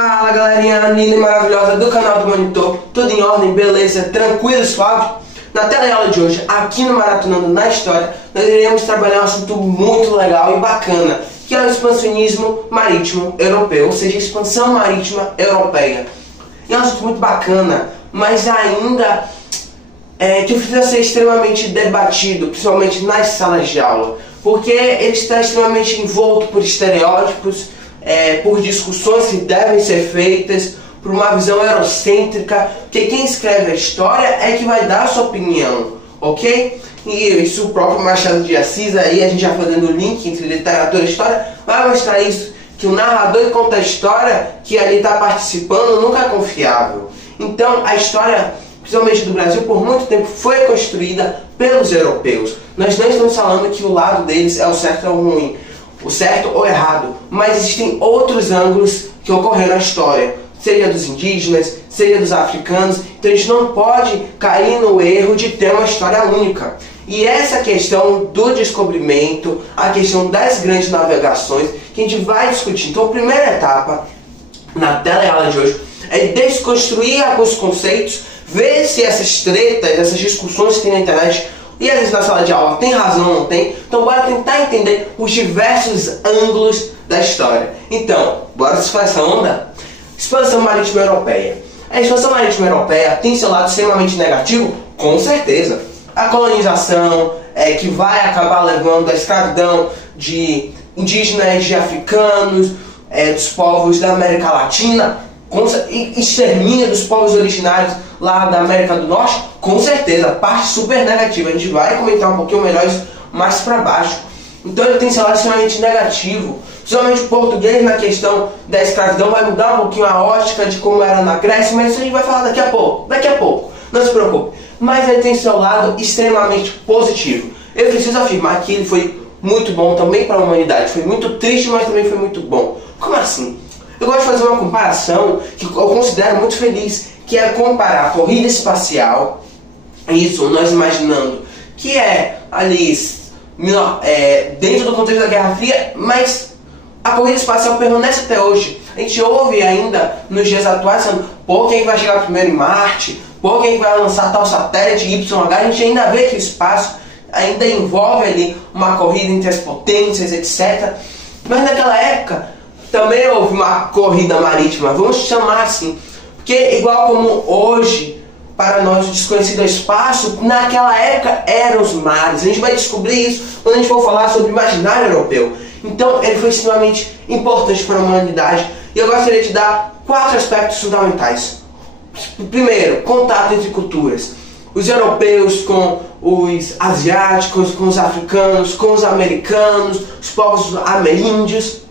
Fala galerinha linda e maravilhosa do canal do Monitor, tudo em ordem, beleza, tranquilo e suave? Na teleaula de hoje, aqui no Maratonando na História, nós iremos trabalhar um assunto muito legal e bacana, que é o expansionismo marítimo europeu, ou seja, a expansão marítima europeia. E é um assunto muito bacana, mas ainda que precisa ser extremamente debatido, principalmente nas salas de aula, porque ele está extremamente envolto por estereótipos, por discussões que devem ser feitas, por uma visão eurocêntrica, porque quem escreve a história é que vai dar a sua opinião, ok? E isso o próprio Machado de Assis, aí a gente já fazendo o link entre literatura e história, vai mostrar isso, que o narrador que conta a história, que ali está participando, nunca é confiável. Então a história, principalmente do Brasil, por muito tempo foi construída pelos europeus. Nós não estamos falando que o lado deles é o certo ou o ruim, o certo ou errado, mas existem outros ângulos que ocorreram na história, seja dos indígenas, seja dos africanos. Então a gente não pode cair no erro de ter uma história única. E essa questão do descobrimento, a questão das grandes navegações, que a gente vai discutir. Então a primeira etapa na teleaula de hoje é desconstruir alguns conceitos, ver se essas tretas, essas discussões que tem na internet e às vezes na sala de aula tem razão ou não tem. Então bora tentar entender os diversos ângulos da história. Então, bora surfar essa onda? Expansão marítima europeia. A expansão marítima europeia tem seu lado extremamente negativo? Com certeza. A colonização que vai acabar levando a escravidão de indígenas, de africanos, dos povos da América Latina, extermínio dos povos originários lá da América do Norte, com certeza, parte super negativa. A gente vai comentar um pouquinho melhor isso mais para baixo. Então ele tem seu lado extremamente negativo. Principalmente o português na questão da escravidão vai mudar um pouquinho a ótica de como era na Grécia, mas isso a gente vai falar daqui a pouco, não se preocupe. Mas ele tem seu lado extremamente positivo. Eu preciso afirmar que ele foi muito bom também para a humanidade, foi muito triste, mas também foi muito bom. Como assim? Eu gosto de fazer uma comparação que eu considero muito feliz, que é comparar a corrida espacial, isso nós imaginando que é ali dentro do contexto da Guerra Fria, mas a corrida espacial permanece até hoje. A gente ouve ainda nos dias atuais falando, pô, quem vai chegar primeiro em Marte, pô, quem vai lançar tal satélite YH, a gente ainda vê que o espaço ainda envolve ali uma corrida entre as potências, etc. Mas naquela época também houve uma corrida marítima, vamos chamar assim, porque igual como hoje, para nós o desconhecido é o espaço, naquela época eram os mares. A gente vai descobrir isso quando a gente for falar sobre o imaginário europeu. Então ele foi extremamente importante para a humanidade e eu gostaria de dar 4 aspectos fundamentais. Primeiro, contato entre culturas. Os europeus com os asiáticos, com os africanos, com os americanos, os povos ameríndios.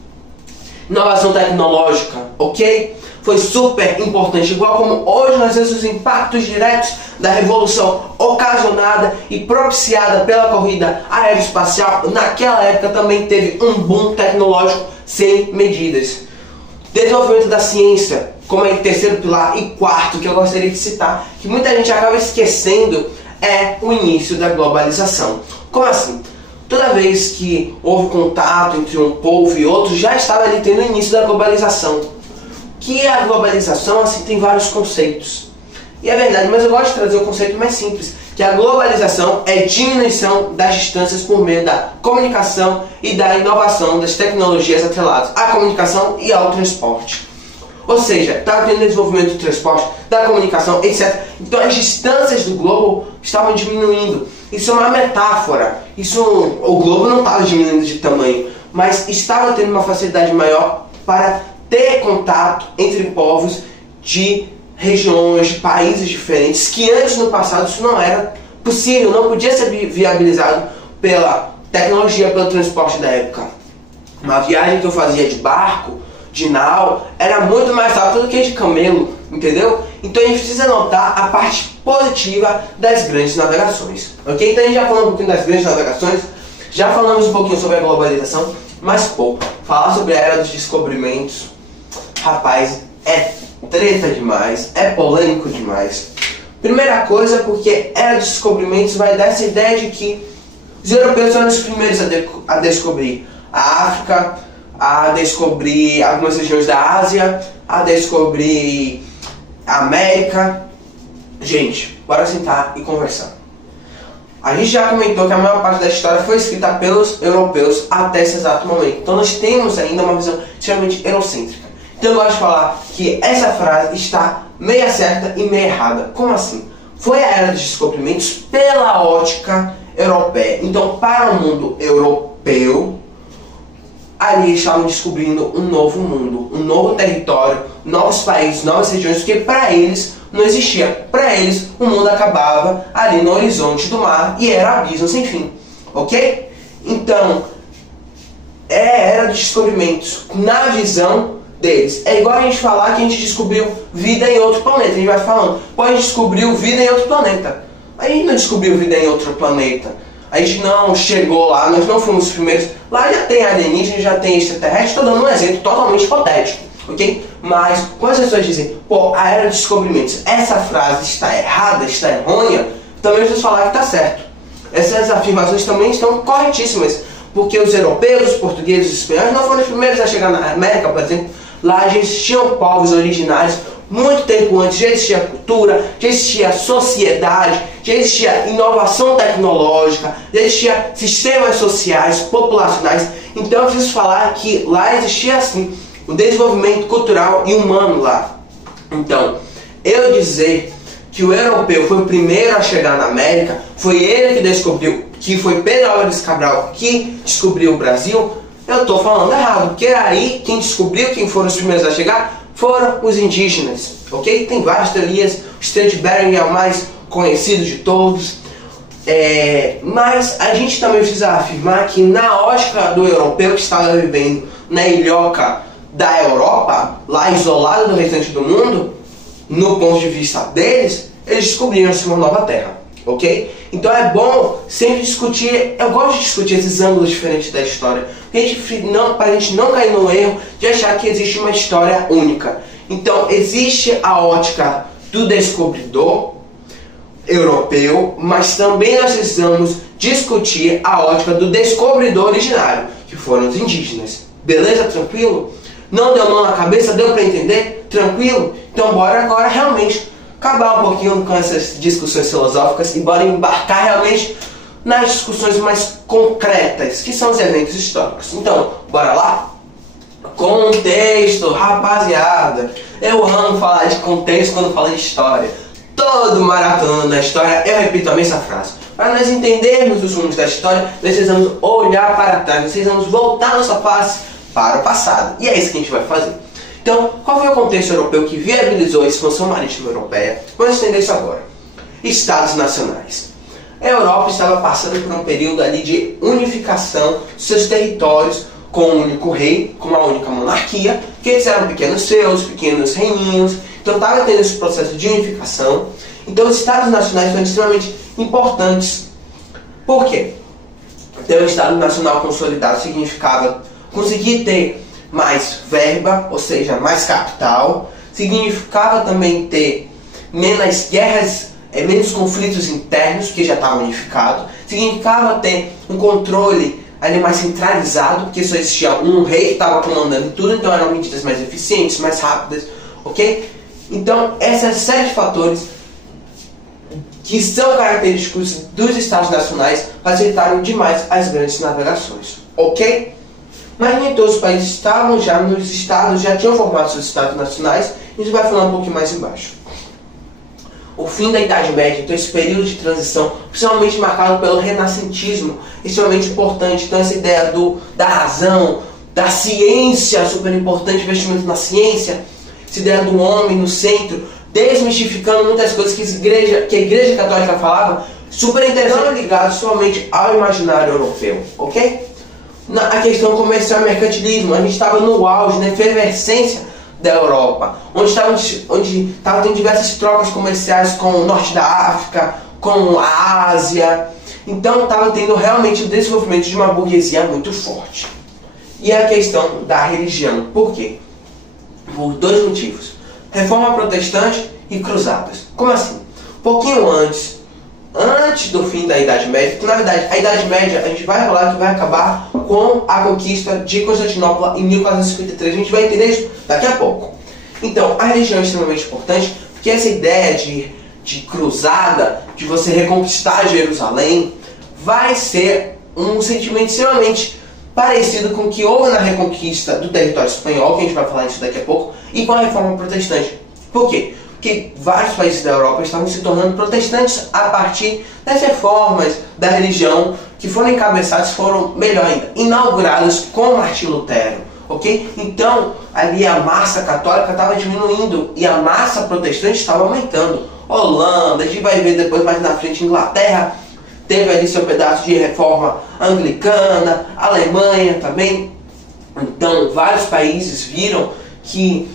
Inovação tecnológica, ok? Foi super importante, igual como hoje nós vemos os impactos diretos da revolução ocasionada e propiciada pela corrida aeroespacial. Naquela época também teve um boom tecnológico sem medidas. Desenvolvimento da ciência, como é o terceiro pilar, e quarto, que eu gostaria de citar, que muita gente acaba esquecendo, é o início da globalização. Como assim? Toda vez que houve contato entre um povo e outro, já estava ali tendo o início da globalização. Que a globalização, assim, tem vários conceitos. E é verdade, mas eu gosto de trazer o conceito mais simples, que a globalização é diminuição das distâncias por meio da comunicação e da inovação das tecnologias atreladas à comunicação e ao transporte. Ou seja, estava tendo desenvolvimento do transporte, da comunicação, etc. Então as distâncias do globo estavam diminuindo. Isso é uma metáfora. O globo não estava diminuindo de tamanho, mas estava tendo uma facilidade maior para ter contato entre povos de regiões, de países diferentes, que antes no passado isso não era possível, não podia ser viabilizado pela tecnologia, pelo transporte da época. Uma viagem que eu fazia de barco, de nau, era muito mais rápido do que de camelo, entendeu? Então a gente precisa notar a parte positiva das grandes navegações, ok? Então a gente já falou um pouquinho das grandes navegações, já falamos um pouquinho sobre a globalização, mas pô, falar sobre a era dos descobrimentos, rapaz, é treta demais, é polêmico demais. Primeira coisa, porque a era dos descobrimentos vai dar essa ideia de que os europeus foram os primeiros a descobrir a África, a descobrir algumas regiões da Ásia, a descobrir a América. Gente, bora sentar e conversar. A gente já comentou que a maior parte da história foi escrita pelos europeus até esse exato momento. Então nós temos ainda uma visão extremamente eurocêntrica. Então eu gosto de falar que essa frase está meia certa e meia errada. Como assim? Foi a era dos descobrimentos pela ótica europeia. Então, para o mundo europeu, ali estavam descobrindo um novo mundo, um novo território, novos países, novas regiões, porque para eles não existia. Para eles, o mundo acabava ali no horizonte do mar e era abismo sem fim. Ok? Então, é a era dos descobrimentos na visão deles. É igual a gente falar que a gente descobriu vida em outro planeta. A gente vai falando, pô, a gente descobriu vida em outro planeta. A gente não descobriu vida em outro planeta. A gente não chegou lá, nós não fomos os primeiros. Lá já tem alienígena, já tem extraterrestre. Estou dando um exemplo totalmente hipotético, ok? Mas quando as pessoas dizem, pô, a era dos descobrimentos, essa frase está errada, está errônea, também preciso falar que está certo. Essas afirmações também estão corretíssimas, porque os europeus, os portugueses, os espanhóis não foram os primeiros a chegar na América, por exemplo. Lá já existiam povos originários muito tempo antes, já existia cultura, já existia sociedade, já existia inovação tecnológica, já existia sistemas sociais, populacionais. Então eu preciso falar que lá existia assim o desenvolvimento cultural e humano lá. Então, eu dizer que o europeu foi o primeiro a chegar na América, foi ele que descobriu, que foi Pedro Álvares Cabral que descobriu o Brasil, eu estou falando errado, porque aí quem descobriu, quem foram os primeiros a chegar, foram os indígenas, ok? Tem várias teorias, o Estreito de Bering é o mais conhecido de todos, mas a gente também precisa afirmar que na ótica do europeu que estava vivendo na ilhoca da Europa, lá isolado do restante do mundo, no ponto de vista deles, eles descobriram-se uma nova terra, ok? Então é bom sempre discutir, eu gosto de discutir esses ângulos diferentes da história, para a gente não cair no erro de achar que existe uma história única. Então existe a ótica do descobridor europeu, mas também nós precisamos discutir a ótica do descobridor originário, que foram os indígenas. Beleza? Tranquilo? Não deu nó na cabeça? Deu para entender? Tranquilo? Então bora agora realmente acabar um pouquinho com essas discussões filosóficas e bora embarcar realmente nas discussões mais concretas, que são os eventos históricos. Então, bora lá? Contexto, rapaziada. Eu amo falar de contexto quando falo de história. Todo maratonando na história, eu repito a mesma frase. Para nós entendermos os rumos da história, nós precisamos olhar para trás, nós precisamos voltar nossa face para o passado. E é isso que a gente vai fazer. Então, qual foi o contexto europeu que viabilizou a expansão marítima europeia? Vamos entender isso agora. Estados nacionais. A Europa estava passando por um período ali de unificação dos seus territórios com um único rei, com uma única monarquia, que eles eram pequenos feudos, pequenos reininhos. Então estava tendo esse processo de unificação. Então os Estados nacionais foram extremamente importantes. Por quê? Ter um Estado nacional consolidado significava conseguir ter mais verba, ou seja, mais capital. Significava também ter menos guerras, menos conflitos internos, que já estava unificado. Significava ter um controle ali mais centralizado, porque só existia um rei que estava comandando tudo, então eram medidas mais eficientes, mais rápidas, ok? Então, essa série de fatores que são característicos dos Estados nacionais facilitaram demais as grandes navegações, ok? Mas nem todos os países estavam já nos estados, já tinham formado seus estados nacionais, e a gente vai falar um pouquinho mais embaixo. O fim da Idade Média, então esse período de transição, principalmente marcado pelo renascentismo, extremamente importante. Então essa ideia da razão, da ciência, super importante, investimento na ciência, essa ideia do homem no centro, desmistificando muitas coisas que a Igreja Católica falava, super interessante, ligado somente ao imaginário europeu, ok? A questão comercial e mercantilismo, a gente estava no auge, na efervescência da Europa, onde estava tendo diversas trocas comerciais com o norte da África, com a Ásia. Então estava tendo realmente o desenvolvimento de uma burguesia muito forte. E a questão da religião. Por quê? Por dois motivos. Reforma protestante e cruzadas. Como assim? Um pouquinho antes antes do fim da Idade Média, porque na verdade a Idade Média a gente vai falar que vai acabar com a conquista de Constantinopla em 1453, a gente vai entender isso daqui a pouco. Então, a religião é extremamente importante, porque essa ideia de cruzada, de você reconquistar Jerusalém, vai ser um sentimento extremamente parecido com o que houve na reconquista do território espanhol, que a gente vai falar isso daqui a pouco, e com a reforma protestante. Por quê? Porque vários países da Europa estavam se tornando protestantes a partir das reformas da religião que foram encabeçadas, foram, melhor ainda, inauguradas com Martinho Lutero, ok? Então, ali a massa católica estava diminuindo e a massa protestante estava aumentando. Holanda, a gente vai ver depois mais na frente, Inglaterra teve ali seu pedaço de reforma anglicana, Alemanha também. Então, vários países viram que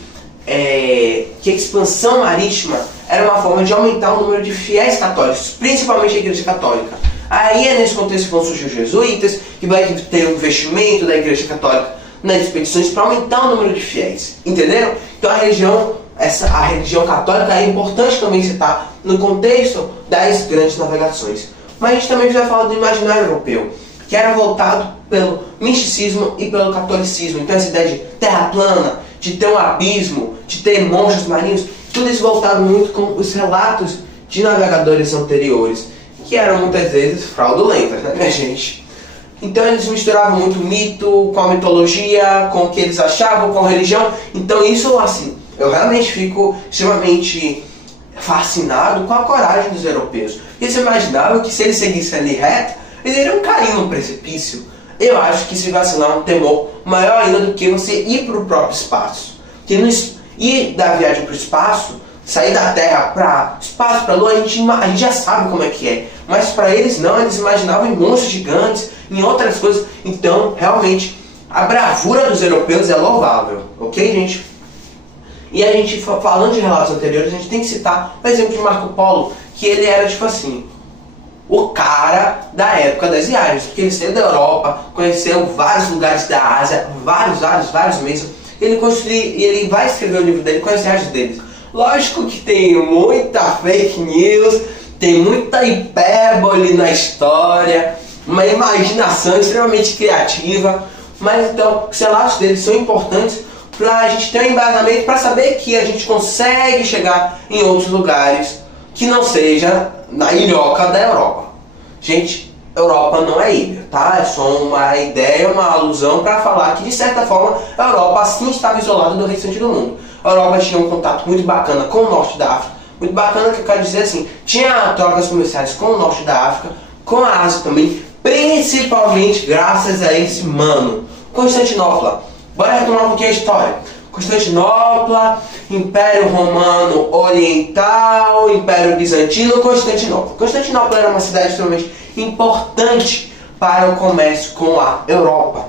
a expansão marítima era uma forma de aumentar o número de fiéis católicos, principalmente a Igreja Católica. Aí é nesse contexto que vão surgir os jesuítas, que vai ter um investimento da Igreja Católica nas expedições para aumentar o número de fiéis. Entenderam? Então a religião católica é importante também citar no contexto das grandes navegações. Mas a gente também vai falar do imaginário europeu, que era voltado pelo misticismo e pelo catolicismo. Então essa ideia de terra plana, de ter um abismo, de ter monstros marinhos, tudo isso voltado muito com os relatos de navegadores anteriores, que eram muitas vezes fraudulentas, né, minha gente? Então eles misturavam muito mito com a mitologia, com o que eles achavam, com a religião. Então isso, assim, eu realmente fico extremamente fascinado com a coragem dos europeus. Eles imaginavam que se eles seguissem ali reto, eles iriam cair num precipício. Eu acho que se vacilar é um temor maior ainda do que você ir para o próprio espaço. Ir da viagem para o espaço, sair da Terra para espaço, para a Lua, a gente já sabe como é que é. Mas para eles não, eles imaginavam em monstros gigantes, em outras coisas. Então, realmente, a bravura dos europeus é louvável, ok, gente? E a gente, falando de relatos anteriores, a gente tem que citar o exemplo de Marco Polo, que ele era tipo assim, o cara da época das viagens, porque ele saiu da Europa, conheceu vários lugares da Ásia, vários mesmo. Ele vai escrever o livro dele com as viagens deles. Lógico que tem muita fake news, tem muita hipérbole na história, uma imaginação extremamente criativa, mas então os relatos deles são importantes para a gente ter um embasamento para saber que a gente consegue chegar em outros lugares que não seja na ilhoca da Europa. Gente, Europa não é ilha, tá? É só uma ideia, uma alusão para falar que, de certa forma, a Europa assim estava isolada do restante do mundo. A Europa tinha um contato muito bacana com o norte da África, muito bacana, que eu quero dizer assim, tinha trocas comerciais com o norte da África, com a Ásia também, principalmente graças a esse mano, Constantinopla. Bora retomar um pouquinho a história. Constantinopla, Império Romano Oriental, Império Bizantino, Constantinopla. Constantinopla era uma cidade extremamente importante para o comércio com a Europa,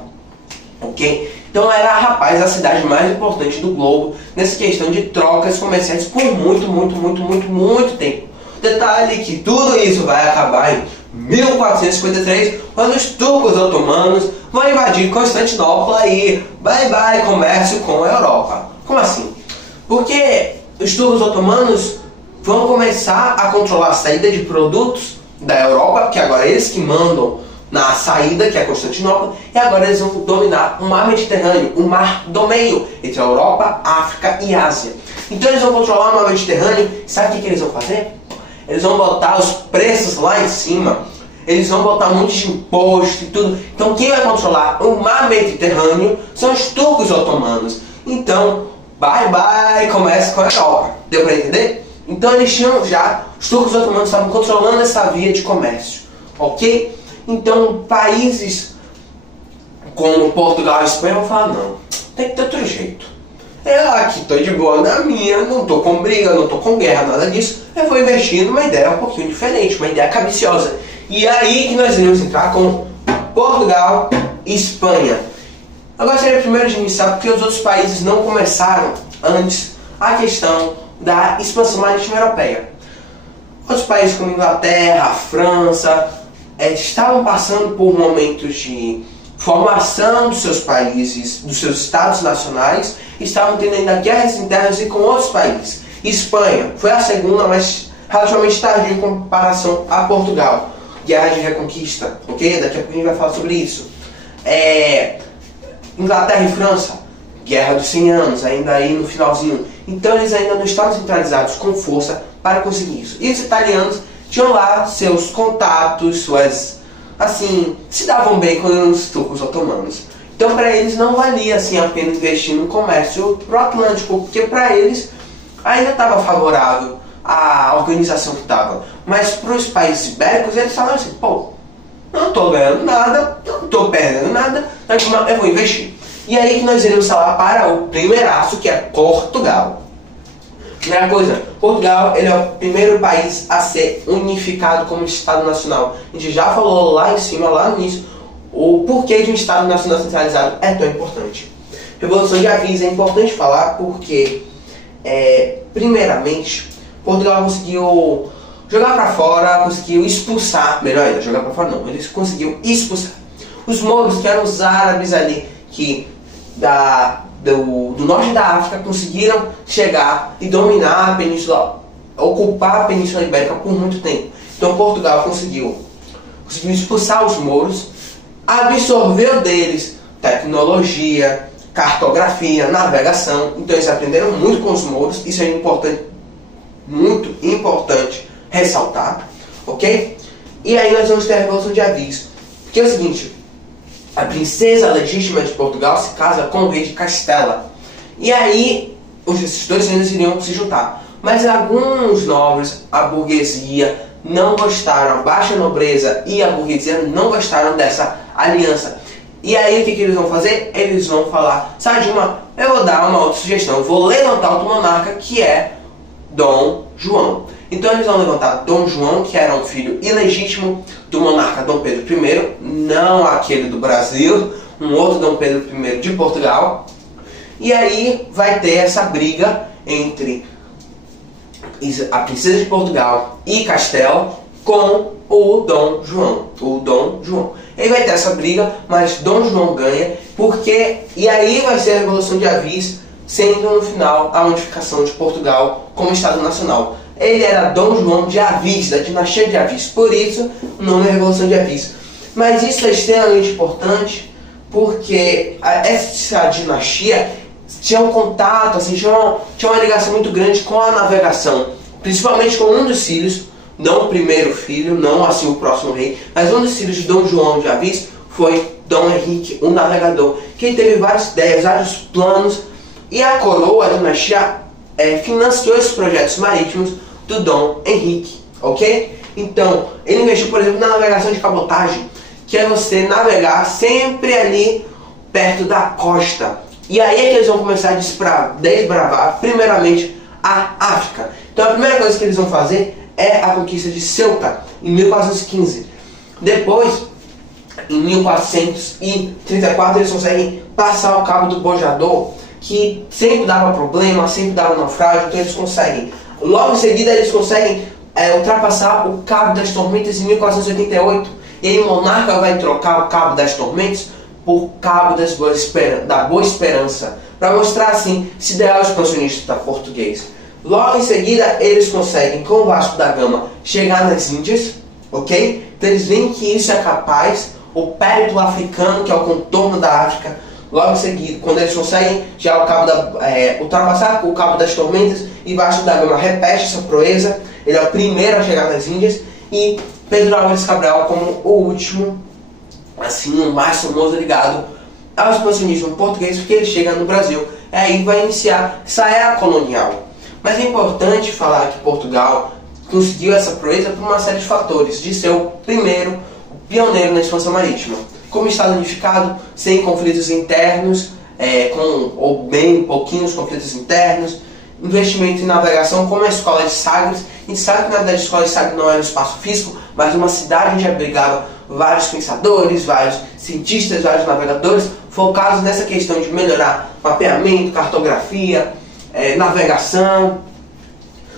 ok? Então era, rapaz, a cidade mais importante do globo nessa questão de trocas comerciais por muito tempo. Detalhe que tudo isso vai acabar em 1453, quando os turcos otomanos vão invadir Constantinopla e bye comércio com a Europa. Como assim? Porque os turcos otomanos vão começar a controlar a saída de produtos da Europa, porque agora eles que mandam na saída, que é Constantinopla, e agora eles vão dominar o mar Mediterrâneo, o mar do meio, entre a Europa, África e Ásia. Então eles vão controlar o mar Mediterrâneo. Sabe o que eles vão fazer? Eles vão botar os preços lá em cima, eles vão botar um monte de imposto e tudo. Então quem vai controlar o mar Mediterrâneo são os turcos otomanos. Então, bye comércio com a Europa. Deu para entender? Então eles tinham já, os turcos otomanos estavam controlando essa via de comércio, ok? Então países como Portugal e Espanha vão falar, não, tem que ter outro jeito. Eu aqui estou de boa na minha, não estou com briga, não estou com guerra, nada disso. Eu vou investir numa ideia um pouquinho diferente, uma ideia ambiciosa. E aí que nós iremos entrar com Portugal e Espanha. Eu gostaria primeiro de iniciar porque os outros países não começaram antes a questão da expansão marítima europeia. Outros países como Inglaterra, França, estavam passando por momentos de formação dos seus países, dos seus estados nacionais, estavam tendo ainda guerras internas e com outros países. Espanha foi a segunda, mas relativamente tardio em comparação a Portugal. Guerra de Reconquista, ok? Daqui a pouco a gente vai falar sobre isso. Inglaterra e França, Guerra dos 100 anos, ainda aí no finalzinho. Então eles ainda não estavam centralizados com força para conseguir isso. E os italianos tinham lá seus contatos, suas... assim, se davam bem com os turcos otomanos. Então para eles não valia assim a pena investir no comércio pro Atlântico, porque para eles ainda estava favorável a organização que estava. Mas para os países ibéricos eles falaram assim, pô, não estou ganhando nada, não estou perdendo nada, eu vou investir. E aí que nós iremos falar para o primeiraço, que é Portugal. Primeira coisa, Portugal ele é o primeiro país a ser unificado como Estado Nacional. A gente já falou lá em cima, lá no início, o porquê de um Estado Nacional centralizado é tão importante. Revolução de Avis é importante falar porque, primeiramente, Portugal conseguiu jogar para fora, conseguiu expulsar, melhor ainda, jogar para fora não, eles conseguiram expulsar os mouros, que eram os árabes ali, que do norte da África conseguiram chegar e dominar a península, ocupar a Península Ibérica por muito tempo. Então Portugal conseguiu expulsar os mouros, absorveu deles tecnologia, cartografia, navegação. Então eles aprenderam muito com os mouros, isso é importante, muito importante ressaltar, ok? E aí nós vamos ter a Revolução de Avis, que é o seguinte: a princesa legítima de Portugal se casa com o rei de Castela. E aí, esses dois reinos iriam se juntar. Mas alguns nobres, a burguesia, não gostaram, a baixa nobreza e a burguesia não gostaram dessa aliança. E aí, o que eles vão fazer? Eles vão falar, sabe, eu vou dar uma outra sugestão, eu vou levantar outro monarca, que é Dom João. Então eles vão levantar Dom João, que era um filho ilegítimo do monarca Dom Pedro I, não aquele do Brasil, um outro Dom Pedro I de Portugal. E aí vai ter essa briga entre a princesa de Portugal e Castela com o Dom João. E aí vai ter essa briga, mas Dom João ganha, e aí vai ser a Revolução de Avis, sendo no final a unificação de Portugal como Estado Nacional. Ele era Dom João de Avis, da dinastia de Avis, por isso o nome é Revolução de Avis. Mas isso é extremamente importante porque essa dinastia tinha um contato, assim, tinha uma ligação muito grande com a navegação, principalmente com um dos filhos, não o primeiro filho, não assim o próximo rei, mas um dos filhos de Dom João de Avis foi Dom Henrique, o navegador, que teve várias ideias, vários planos, e a coroa, a dinastia, financiou esses projetos marítimos do Dom Henrique, ok? Então, ele investiu, por exemplo, na navegação de cabotagem, que é você navegar sempre ali perto da costa. E aí é que eles vão começar a desbravar, primeiramente, a África. Então a primeira coisa que eles vão fazer é a conquista de Ceuta, em 1415. Depois, em 1434, eles conseguem passar o Cabo do Bojador, que sempre dava problema, sempre dava naufrágio, então eles conseguem. Logo em seguida eles conseguem ultrapassar o Cabo das Tormentas em 1488. E aí o monarca vai trocar o Cabo das Tormentas por Cabo da Boa Esperança, para mostrar assim esse ideal expansionista da português. Logo em seguida eles conseguem, com o Vasco da Gama, chegar nas Índias, ok? Então eles veem que isso é capaz, o périplo africano, que é o contorno da África. Logo em seguida, quando eles conseguem já ultrapassar o Cabo das Tormentas, e Vasco da Gama repete essa proeza, ele é o primeiro a chegar nas Índias, e Pedro Álvares Cabral como o último, assim, o mais famoso ligado ao expansionismo português, porque ele chega no Brasil, e aí vai iniciar essa era colonial. Mas é importante falar que Portugal conseguiu essa proeza por uma série de fatores, de ser o primeiro, o pioneiro na expansão marítima. Como Estado unificado, sem conflitos internos, ou bem pouquinhos conflitos internos, investimento em navegação, como a Escola de Sagres. A gente sabe que na verdade a Escola de Sagres não era um espaço físico, mas uma cidade onde abrigava vários pensadores, vários cientistas, vários navegadores, focados nessa questão de melhorar mapeamento, cartografia, navegação.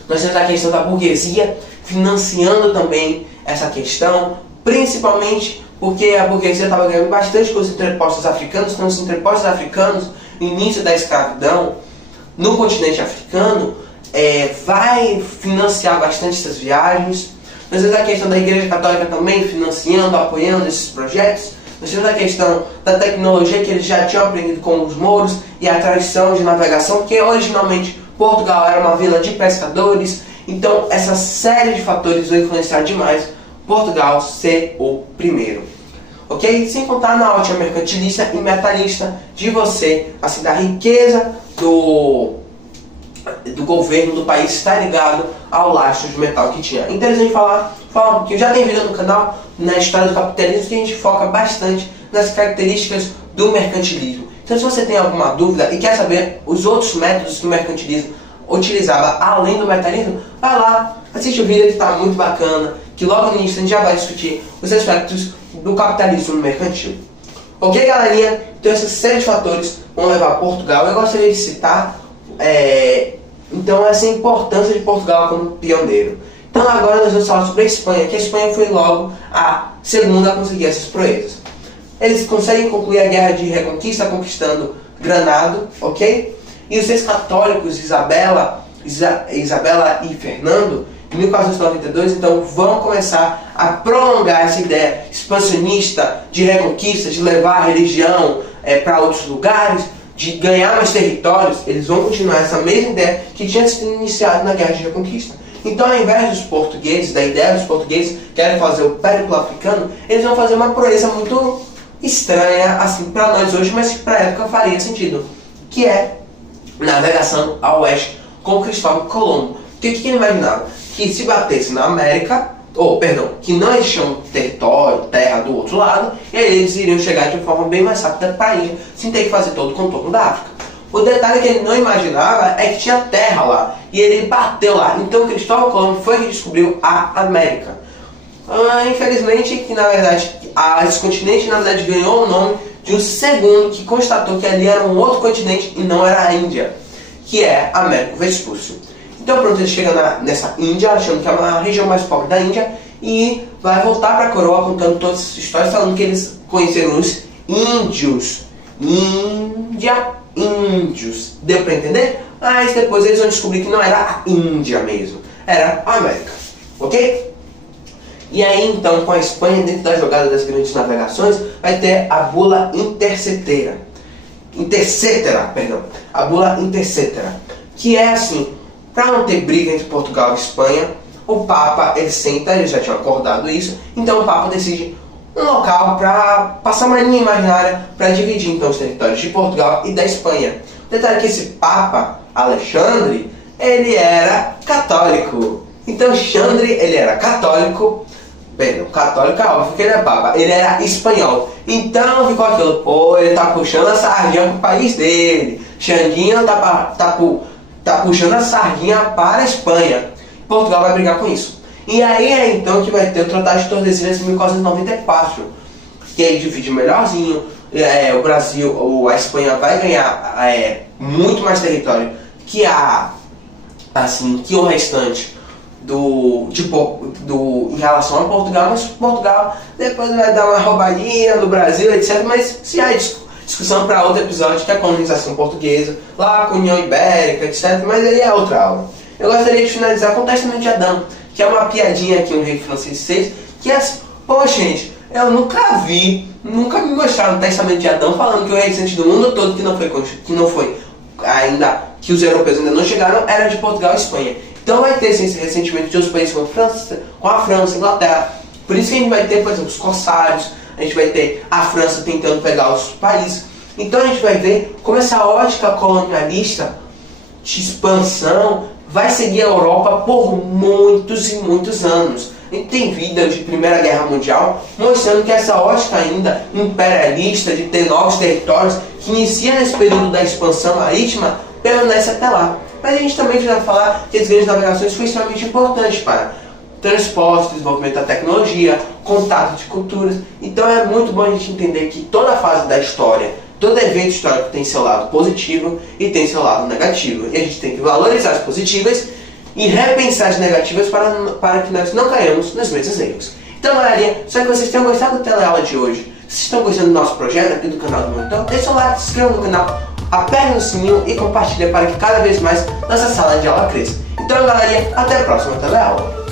Nós temos a questão da burguesia financiando também essa questão, principalmente porque a burguesia estava ganhando bastante com os entrepostos africanos. Então os entrepostos africanos, no início da escravidão no continente africano, vai financiar bastante essas viagens. Nós temos a questão da Igreja Católica também financiando, apoiando esses projetos. Nós temos a questão da tecnologia que eles já tinham aprendido com os mouros e a tradição de navegação, porque originalmente Portugal era uma vila de pescadores. Então essa série de fatores vai influenciar demais Portugal ser o primeiro. Ok? Sem contar na ótica mercantilista e metalista de você, assim, da riqueza do governo do país está ligado ao lastro de metal que tinha. Interessante falar um pouquinho, já tem vídeo no canal na história do capitalismo que a gente foca bastante nas características do mercantilismo. Então se você tem alguma dúvida e quer saber os outros métodos que o mercantilismo utilizava além do metalismo, vai lá, assiste o vídeo que está muito bacana, que logo no início a gente já vai discutir os aspectos do capitalismo mercantil. Ok, galerinha? Então esses 7 fatores vão levar a Portugal. Eu gostaria de citar então essa importância de Portugal como pioneiro. Então agora nós vamos falar sobre a Espanha, que a Espanha foi logo a segunda a conseguir essas proezas. Eles conseguem concluir a Guerra de Reconquista conquistando Granado, ok? E os 6 católicos, Isabela e Fernando, em 1492, então vão começar a prolongar essa ideia expansionista de reconquista, de levar a religião para outros lugares, de ganhar mais territórios. Eles vão continuar essa mesma ideia que tinha sido iniciada na Guerra de Reconquista. Então, ao invés dos portugueses, da ideia dos portugueses que querem fazer o périplo africano, eles vão fazer uma proeza muito estranha, assim, para nós hoje, mas que para a época faria sentido, que é navegação ao oeste com Cristóvão Colombo. Porque o que ele imaginava? Que se batesse na América, que não existia um território, terra do outro lado, e aí eles iriam chegar de uma forma bem mais rápida para a ilha, sem ter que fazer todo o contorno da África. O detalhe que ele não imaginava é que tinha terra lá, e ele bateu lá. Então Cristóvão Colombo foi que descobriu a América. Infelizmente, que na verdade, esse continente na verdade ganhou o nome de um segundo que constatou que ali era um outro continente e não era a Índia, que é Américo Vespúcio. Então pronto, ele chega nessa Índia, achando que é uma região mais pobre da Índia, e vai voltar para a coroa contando todas essas histórias, falando que eles conheceram os índios. Índios. Deu para entender? Mas depois eles vão descobrir que não era a Índia mesmo, era a América. Ok? E aí então, com a Espanha dentro da jogada das grandes navegações, vai ter a bula intercetera, a bula intercetera, que é assim, para não ter briga entre Portugal e Espanha, o Papa, ele já tinha acordado isso, então o Papa decide um local para passar uma linha imaginária para dividir então os territórios de Portugal e da Espanha. O detalhe é que esse Papa, Alexandre, ele era católico. Então Xandre, ele era católico, católico é óbvio que ele é Papa, ele era espanhol. Então ficou aquilo, ele tá puxando a sardinha pro país dele. Xandinho tá puxando a sardinha para a Espanha. Portugal vai brigar com isso. E aí é então que vai ter o Tratado de Tordesilhas em 1494, que aí divide melhorzinho. O Brasil, a Espanha vai ganhar muito mais território que o restante em relação a Portugal, mas Portugal depois vai dar uma roubadinha do Brasil, etc. Mas se há discussão para outro episódio, que é a colonização portuguesa, lá com a União Ibérica, etc. Mas aí é outra aula. Eu gostaria de finalizar com o Testamento de Adão, que é uma piadinha aqui, um rei Francisco VI, que é assim, gente, eu nunca me mostraram no Testamento de Adão falando que o restante do mundo todo que os europeus ainda não chegaram, era de Portugal e Espanha. Então vai ter esse ressentimento de outros países com a França, Inglaterra. Por isso que a gente vai ter, por exemplo, os corsários, a gente vai ter a França tentando pegar os países. Então a gente vai ver como essa ótica colonialista de expansão vai seguir a Europa por muitos e muitos anos. A gente tem vídeos de Primeira Guerra Mundial mostrando que essa ótica ainda imperialista de ter novos territórios, que inicia nesse período da expansão marítima, permanece até lá. Mas a gente também já vai falar que as grandes navegações foi extremamente importante para transporte, desenvolvimento da tecnologia, contato de culturas. Então é muito bom a gente entender que toda fase da história, todo evento histórico tem seu lado positivo e tem seu lado negativo. E a gente tem que valorizar as positivas e repensar as negativas para que nós não caiamos nos mesmos erros. Então, galerinha, espero que vocês tenham gostado da teleaula de hoje. Se estão gostando do nosso projeto aqui do canal do Monitor, deixa o like, se inscreva no canal. aperte no sininho e compartilhe para que cada vez mais nossa sala de aula cresça. Então, galerinha, até a próxima teleaula.